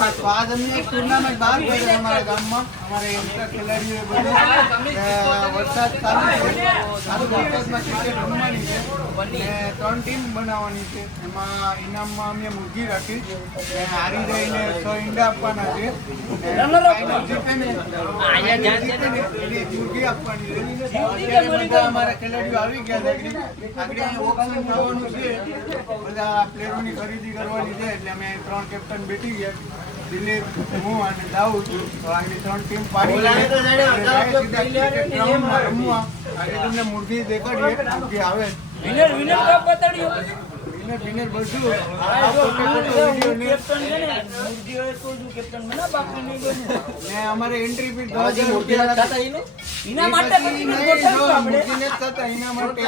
आज हमने एक टूर्नामेंट बाहर करे हमारे गांव में हमारे इंटर खिलाड़ियों वरसाद चालू છે સારું વરસાદમાં ક્રિકેટ રમવાની છે અને 3 ટીમ બનાવવાની છે એમાં ઇનામમાં અમે મુરગી રાખી હારી જઈને 6 ઈંડા આપવાના છે મુરગી આપવાની છે અત્યારે બધા અમારા ખેલાડીઓ આવી ગયા છે આગળ ઓક્શન થવાનું છે બધા પ્લેયરોની ખરીદી કરવાની છે એટલે અમે 3 કેપ્ટન બેઠી ગયા દિલીપ હું અને દાઉદ તો આગળ 3 ટીમ પાડી રમવા આગળ તમને મુરગી દેખાડીએ મુરગી આવે વિનર કપ બતાડ્યો વિનર બધું આ ફોટો વિડિયો ને કેપ્ટન છે ને મુરગી હોય તો જ કેપ્ટન બના બાકી નહીં બને ને અમારે એન્ટ્રી ફી 2000 રૂપિયા થતા એના માટે પછી ગોઠવશું આપણે મુરગીને થતા એના માટે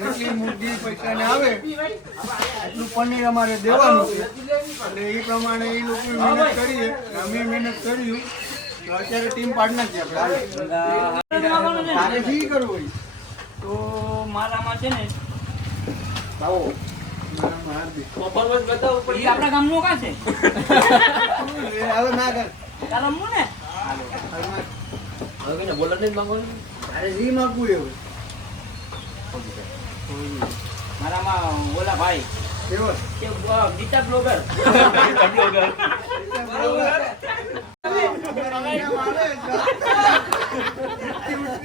જેટલી મુરગી પૈસા ને આવે એટલું પનીર અમારે દેવાનું છે એટલે એ પ્રમાણે એ લોકો મહેનત કરીએ અમે મહેનત કર્યું તો અત્યારે ટીમ પાડી નાખીએ આપણે તારે જી કરવું હોય તો મારામાં છે ને આવો પરફોર્મન્સ બતાવો પણ એ આપણા ગામનો કા છે હવે ના કર ચાલો હું ને હવે બોલર ને માંગવાનું તારે જી માંગવું એવું મારામાં ઓલા ભાઈ કેવો કે ગીતા બ્લોગર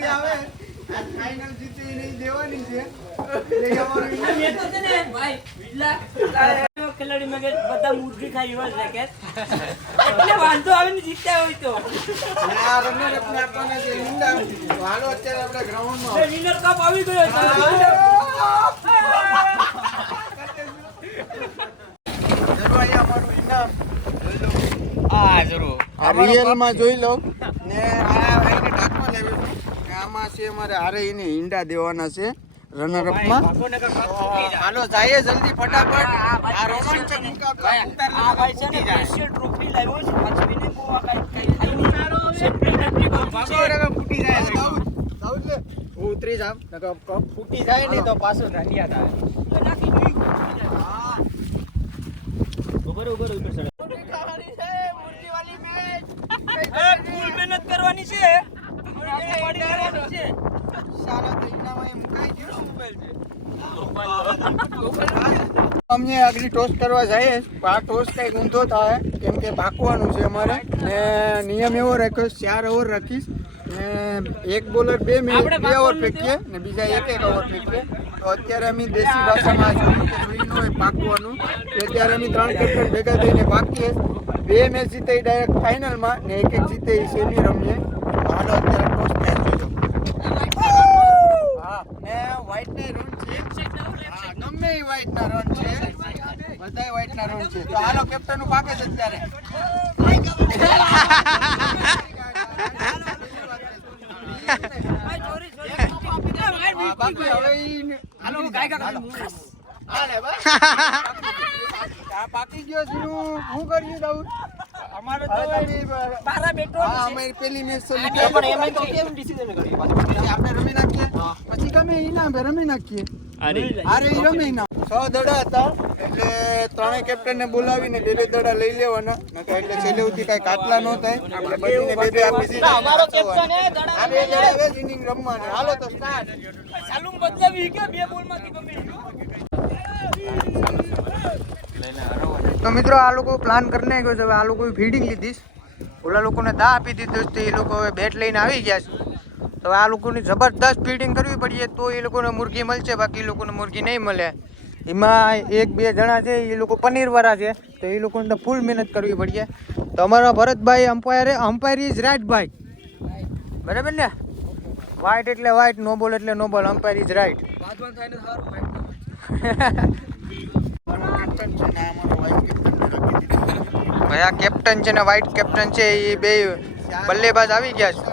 આવે ફાઇનલ જીતી નહીં દેવાની છે મેં તો છે ને ભાઈ વિલા ખેલાડી મેં બધા મુરગી ખાઈ હોય છે કે એટલે વાંધો આવે ને જીત્યા હોય તો આ રનર અપ આપવાના છે ઈંડા હાલો અત્યારે આપણે ગ્રાઉન્ડમાં વિનર કપ આવી ગયો છે આ રિયલમાં જોઈ લો ને આ ભાઈને ઢાંકવા લેવું કે આમાં છે અમારે હારે એને ઈંડા દેવાના છે રનર અપમાં હાલો જાય જલ્દી ફટાફટ આ રોમાંચક મુકાબલા આ ભાઈ છે ને સ્પેશિયલ ટ્રોફી લાવ્યો છે પાછવી ને બહુ આ કઈ ખાઈ નહીં સેફટી નથી ફૂટી જાય દાઉદ લે હું ઉતરી જામ નકર કપ ફૂટી જાય નહીં તો પાછો યાદ આવે નાખી દી હા ઉભર સર ફૂલ મહેનત કરવાની છે અમને આગળ ટોસ કરવા જઈએ આ ટોસ કઈ ઊંધો થાય કેમ કે ભાગવાનું છે અમારે ને નિયમ એવો રાખ્યો 4 ઓવર રાખીશ ને એક બોલર 2 ઓવર ફેંકીએ ને બીજા 1 ઓવર ફેંકીએ તો અત્યારે અમે દેશી ભાષામાં ભાગવાનું અત્યારે અમે 3 કેપ્ટન ભેગા થઈને ભાગીએ 2 મેચ જીતે ડાયરેક્ટ ફાઇનલમાં ને 1 જીતે સેમી રમીએ હાલો અત્યારે ટોસ મેચ જોજો હા ને વ્હાઈટ ને રન છે ગમે એ વ્હાઈટ ના રન છે બધાય વ્હાઈટ ના રન છે તો હાલો કેપ્ટન નું પાકે છે અત્યારે બાકી હવે હાલો પાકી ગયો છે હું કર્યું દાઉદ અમારે તો બારા બેટો અમારી પેલી મેચ પણ એમાં તો કેમ ડિસિઝન કરી આપણે રમી નાખીએ પછી ગમે ઇનામ રમી નાખીએ અરે ઈ રમે ઇનામ 6 દડા હતા એટલે 3 કેપ્ટન ને બોલાવીને 2 દડા લઈ લેવાના નકર એટલે છેલ્લે સુધી કઈ કાટલા ન થાય એટલે બધીને 2 આપી દીધા અમારો કેપ્ટન હે દડા 2 દડા વેજ ઇનિંગ રમવાને હાલો તો સ્ટાર્ટ ચાલુ બદલાવી કે 2 બોલ માંથી ગમે તો મિત્રો આ લોકો પ્લાન કરીને ગયો છે હવે આ લોકો ફીડિંગ લીધી ઓલા લોકોને દા આપી દીધું તો એ લોકો હવે બેટ લઈને આવી ગયા છે તો આ લોકોની જબરદસ્ત ફીડિંગ કરવી પડીએ તો એ લોકોને મુરગી મળશે બાકી એ લોકોને મુરગી નહીં મળે એમાં 1-2 જણા છે એ લોકો પનીરવાળા છે તો એ લોકોને તો ફૂલ મહેનત કરવી પડીએ તો અમારા ભરતભાઈ અમ્પાયર ઇઝ રાઈટ ભાઈ બરાબર ને વ્હાઈટ એટલે વ્હાઈટ નો બોલ એટલે નો બોલ અમ્પાયર ઇઝ રાઈટ ભાઈ આ કેપ્ટન છે ને વ્હાઈટ કેપ્ટન છે એ બે બલ્લેબાજ આવી ગયા છે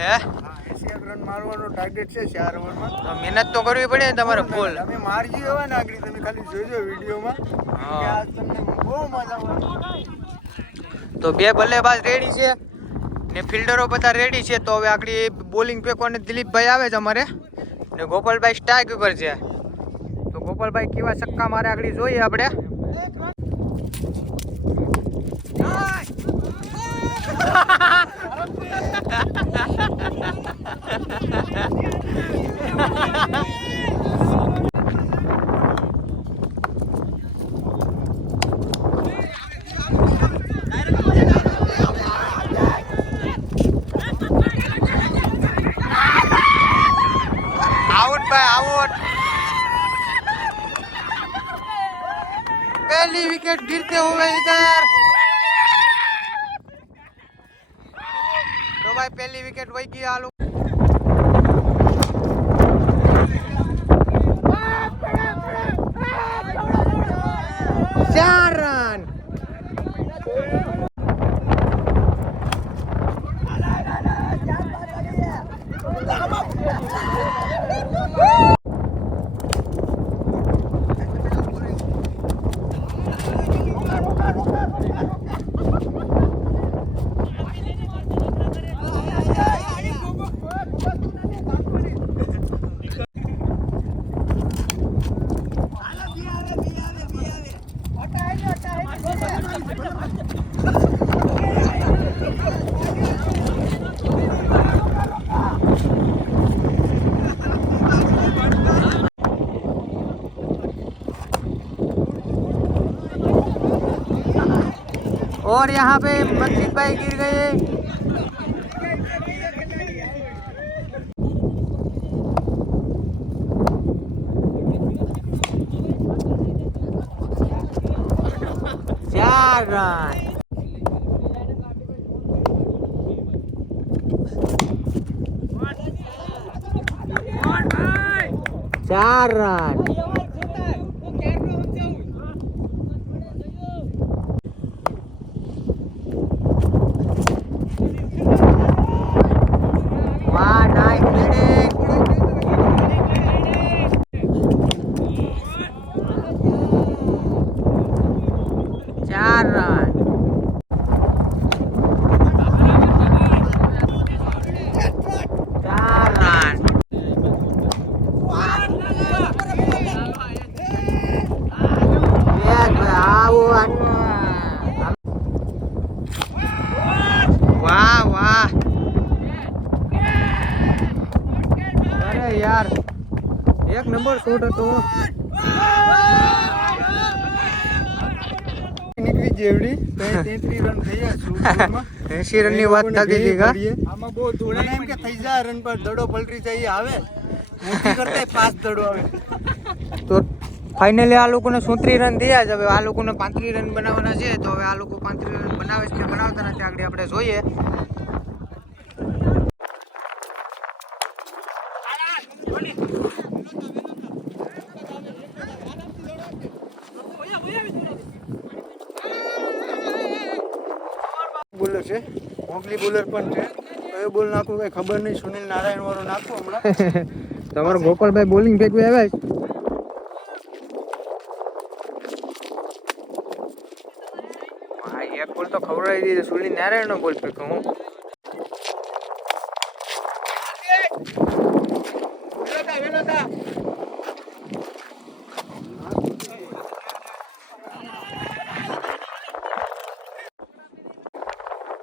હે 80 રન મારવાનો ટાર્ગેટ છે 4 ઓવરમાં તો મહેનત તો કરવી પડે ને તમારે ફૂલ તમે મારજી હોય ને આગળ તમે ખાલી જોજો વિડિયોમાં કે આ તમને બહુ મજા આવે તો બે બલ્લેબાજ રેડી છે ને ફિલ્ડરો બધા રેડી છે તો હવે આગળ બોલિંગ ફેંકવાને દિલીપભાઈ આવે છે અમારે ને ગોપાલભાઈ સ્ટ્રાઇક ઉપર છે તો ગોપાલભાઈ કેવા છક્કા મારે આગળ જોઈએ આપણે इधर तो भाई पहली विकेट वही की आलू 4 रन और यहाँ पे मंजीत भाई गिर गए। चार रन 4 रन वाह नाइस फील्डिंग 4 रन 4 रन वाह वाह अरे यार एक नंबर शॉट હતો નીકળી જેવડી 33 રન થયા સુપરમાં 80 રનની વાત થતી હતી કા આમાં બહુ દોડા એમ કે થઈ જાય રન પર દડો પલટી જાય આવે મોટી કરતા 5 દડો આવે તો ફાઇનલી આ લોકોને 37 રન થયા છે હવે આ લોકોને 35 રન બનાવવાના છે તો હવે આ લોકો 35 રન બનાવે છે કે બનાવતા નથી આગળ આપણે જોઈએ બોલર છે મોગલી બોલર પણ છે કયો બોલ નાખું કઈ ખબર નહીં સુનિલ નારાયણ વાળો નાખું હમણાં તમારો ગોપાલભાઈ બોલિંગ ફેંકવી આવે એક બોલ તો ખવડાવી દીધો સુનિલ નારાયણ નો બોલ ફેંકું હું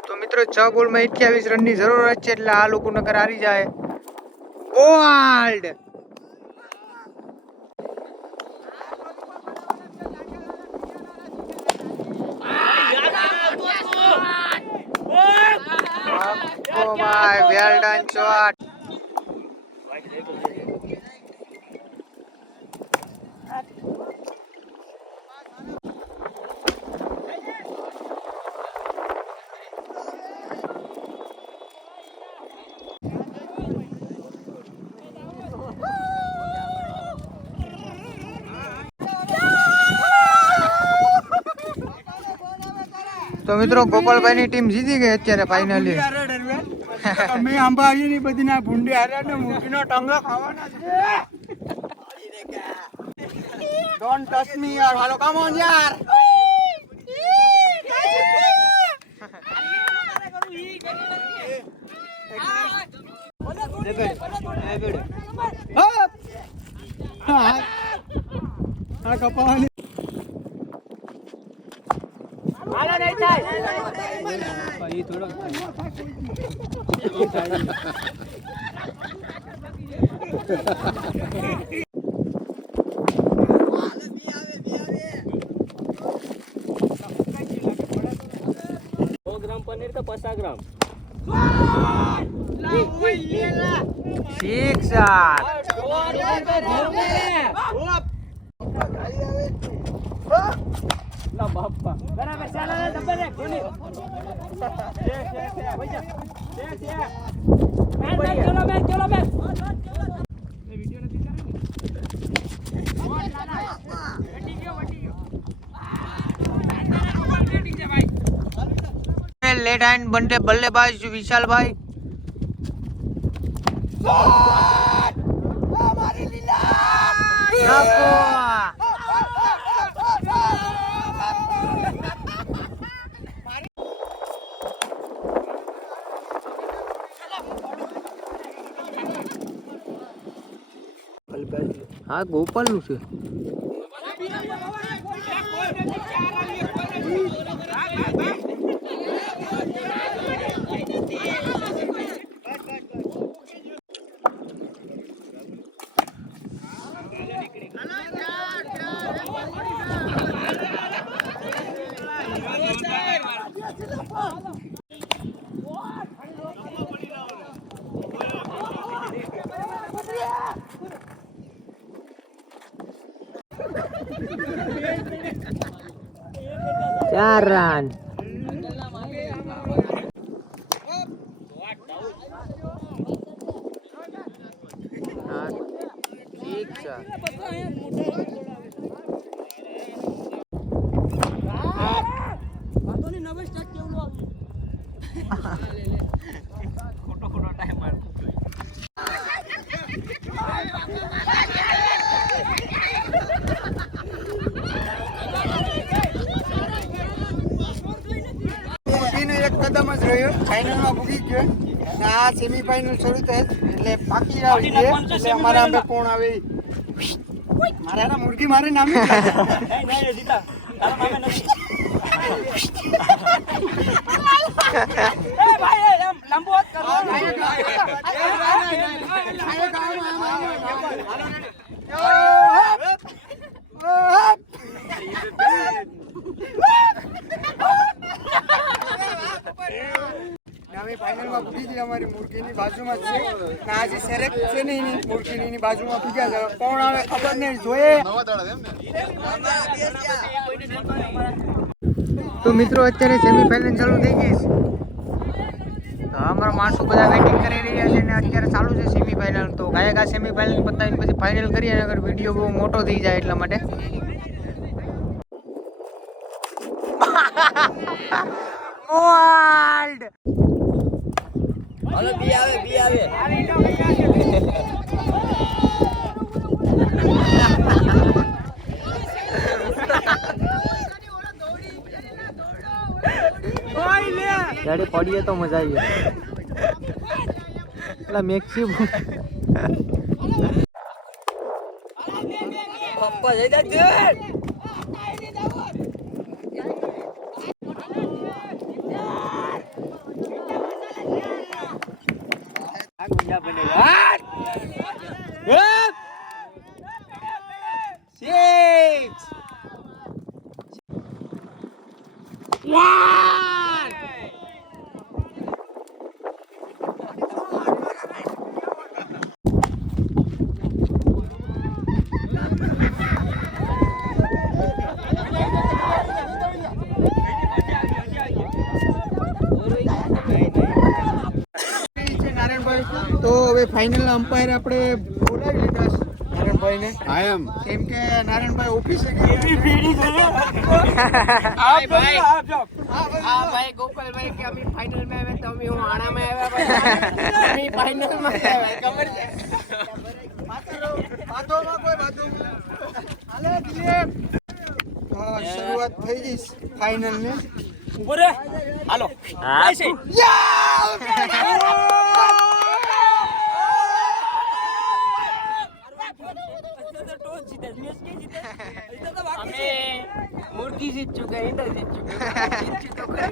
તો મિત્રો 6 બોલમાં 28 રનની જરૂરત છે એટલે આ લોકો નકર હારી જાય bold Oh my, well done shot. તો મિત્રો ગોપાલભાઈ ની ટીમ જીતી ગઈ અત્યારે ફાઇનલી અમે આંબાજી ની બધી ના ભૂંડી હારે ને મૂકીનો ટંગો ખાવાના છે ડોન્ટ ટચ મી યાર હાલો કમ ઓન યાર આ કપાવાની હાલો નહીં થાય ઈ થોડો ગ્રામ પનીર તો 50 ગ્રામ 6 શોટ બરાબર ચાલો ને ડબ્બે રે ગોલી ચલો બેન લેટ હેન્ડ બંને બલ્લેબાજ વિશાલભાઈ હા ગોપાલ નું છે ચાર રન ઠીક છે કદમ જ રહ્યો ફાઇનલમાં પૂગી ગયો અને આ સેમીફાઇનલ શરૂ થાય એટલે પાકી આવી છે એટલે અમારા આંબે કોણ આવે મારા મુર્ગી મારે નામ ફાઇનલમાં પૂગી ગઈ અમારી મુર્ગીની બાજુમાં છે ને આ જે સેરેક છે ને એની મુર્ગીની બાજુમાં પૂગ્યા છે કોણ આવે ખબર નહીં જોઈએ તો મિત્રો અત્યારે સેમીફાઇનલ ચાલુ થઈ ગઈ છે તો અમારા માણસો બધા વેઇટિંગ કરી રહ્યા છે ને અત્યારે ચાલુ છે સેમીફાઇનલ તો ગાયક આ સેમીફાઇનલ પતાવીને પછી ફાઇનલ કરીએ અગર વિડીયો બહુ મોટો થઈ જાય એટલા માટે વર્લ્ડ હાલો બી આવે ગાડી પડીએ તો મજા આવી એટલે મેક્સિમમ પપ્પા જઈ જાય તો હવે ફાઇનલ અમ્પાયર આપણે બોલાવી લીધા નારાયણભાઈને કેમ કે નારાયણભાઈ ઓફિસે ભાઈ ગોપાલભાઈ કે અમે ફાઇનલ માં આવ્યા તો અમે હું આણામાં આવ્યા અમે ફાઇનલ માં આવ્યા ખબર છે શરૂઆત થઈ ગઈ ફાઇનલ ને ઉભો રે હાલો मुर्गी जीत चुके हैं इधर जीत चुके हैं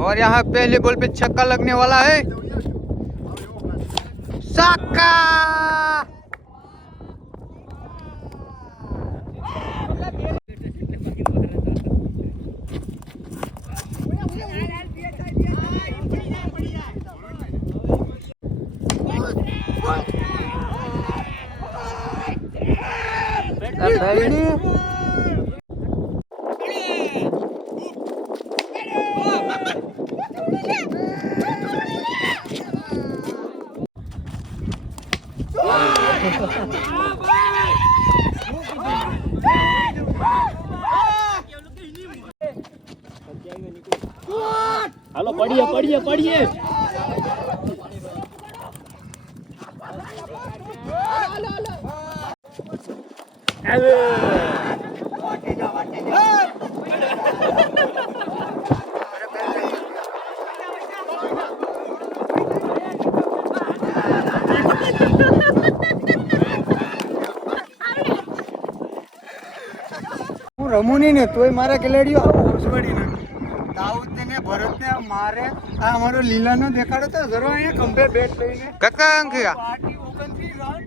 और यहाँ पहले बॉल पे छक्का लगने वाला है छक्का હાલો પડીએ પડીએ પડીએ હું રમું નહીં ને તોય મારા ખેલાડીઓ ઉછવાડી નાખે. દાઉદ ને ભરત ને મારે આ અમારો લીલાનો દેખાડો તો જરો અહીંયા ખંભે બેટ લઈને કકા અંકિયા પાર્ટી 29 રન.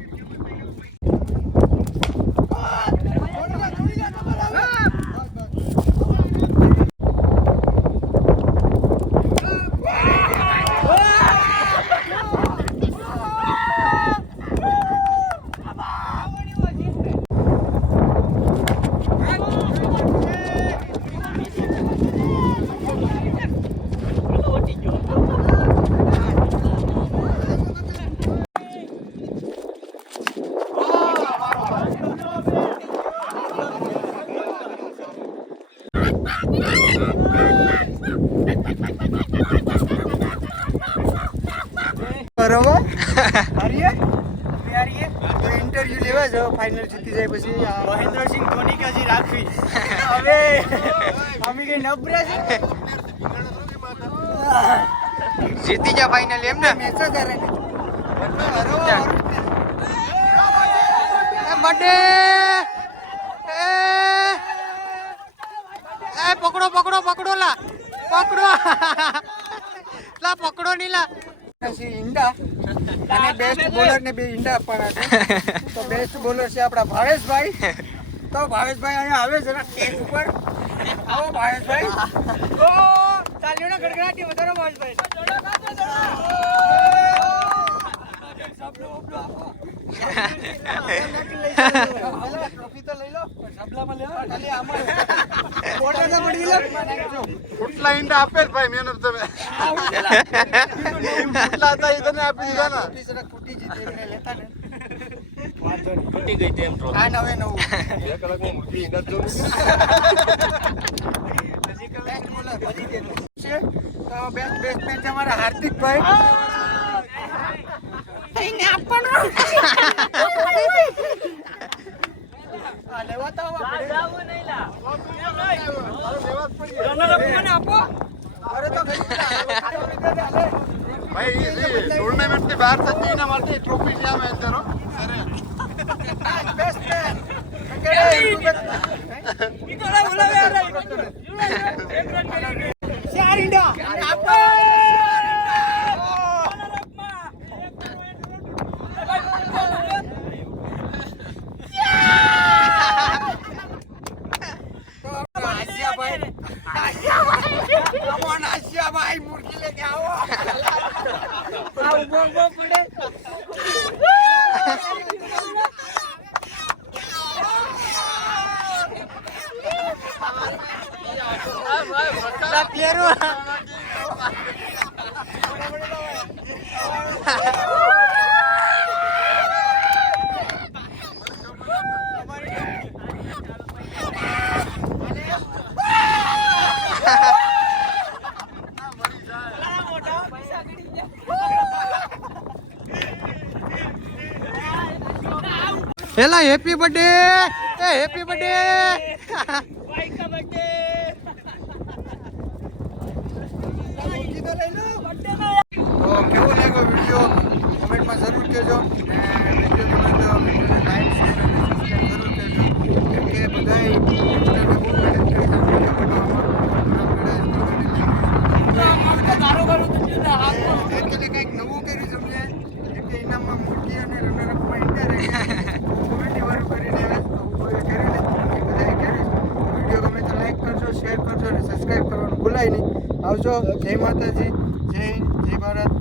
બરોબર ઇન્ટરવ્યુ લેવા જાવ ફાઇનલ જીતી જાય પછી મહેન્દ્રસિંહ ધોની કે હજી રાખવી હવે અમે કઈ નબળા છે જીતી જા ફાઇનલ એમ ને મેચ જ હારે બડે એ પકડો પકડો પકડો લા પકડો લા પકડો ની લા ઈંડા અને બેસ્ટ બોલર ને બે ઈંડા આપવાના છે. તો બેસ્ટ બોલર છે આપણા ભાવેશભાઈ. તો ભાવેશભાઈ અહીંયા આવે જરા સ્ટેજ ઉપર આવો ભાવેશભાઈ. તો તાલીઓના ગડગડાટી વધારો ભાવેશભાઈ. ટ્રોફી તો લઈ લો સબલામાં લેવો ખાલી આમાં ફોટો તો પડી લો ફૂટલા ઈંડા આપે જ ભાઈ મહેનત તમે ફૂટલા હતા એ તને આપી દીધા ને કુટી જીતી એને લેતા ને તૂટી ગઈ તેમ ટ્રોફી આ નવે નવું 2 કલાકમાં મૂકી ઈંડા જોઉં હજી બેસ્ટ બોલર બધી દે છે. તો બેસ્ટ બેટ્સમેન છે અમારા હાર્દિકભાઈ. એને આપવાનો આ લેવા તો આપણે જાવું નહીં લા લેવા જ પડી રનર અપ મને આપો અરે તો ભાઈ ટુર્નામેન્ટ ની બહાર થતી એના માટે ટ્રોફી છે આમે અંદરો બેસ્ટમેન ઈકોલા બોલાવે યાર ચાર ઈંડા આપો ભાઈ મુર્ગી લેકે આવો આ ઉભો ઉભો પડે Piero. हेला हैप्पी बर्थडे हैप्पी बर्थडे भाई का बर्थडे તો કેવો લાગ્યો વિડીયો કોમેન્ટમાં જરૂર કહેજો અને વિડીયો ગમે તો લાઈક શેર અને સબસ્ક્રાઈબ જરૂર કહેજો કેમ કે બધાએ કંઈક નવું કર્યું સમજે કેમ કે ઇનામમાં મૂર્તિ અને રનરઅપમાં ઈંડા રહી ગયા કોમેડી વાળું કરીને બધાએ કરીશ વિડીયો ગમે તો લાઈક કરજો શેર કરજો અને સબસ્ક્રાઈબ કરવાનું ભૂલાય નહીં આવજો જય માતાજી જય હિન્દ જય ભારત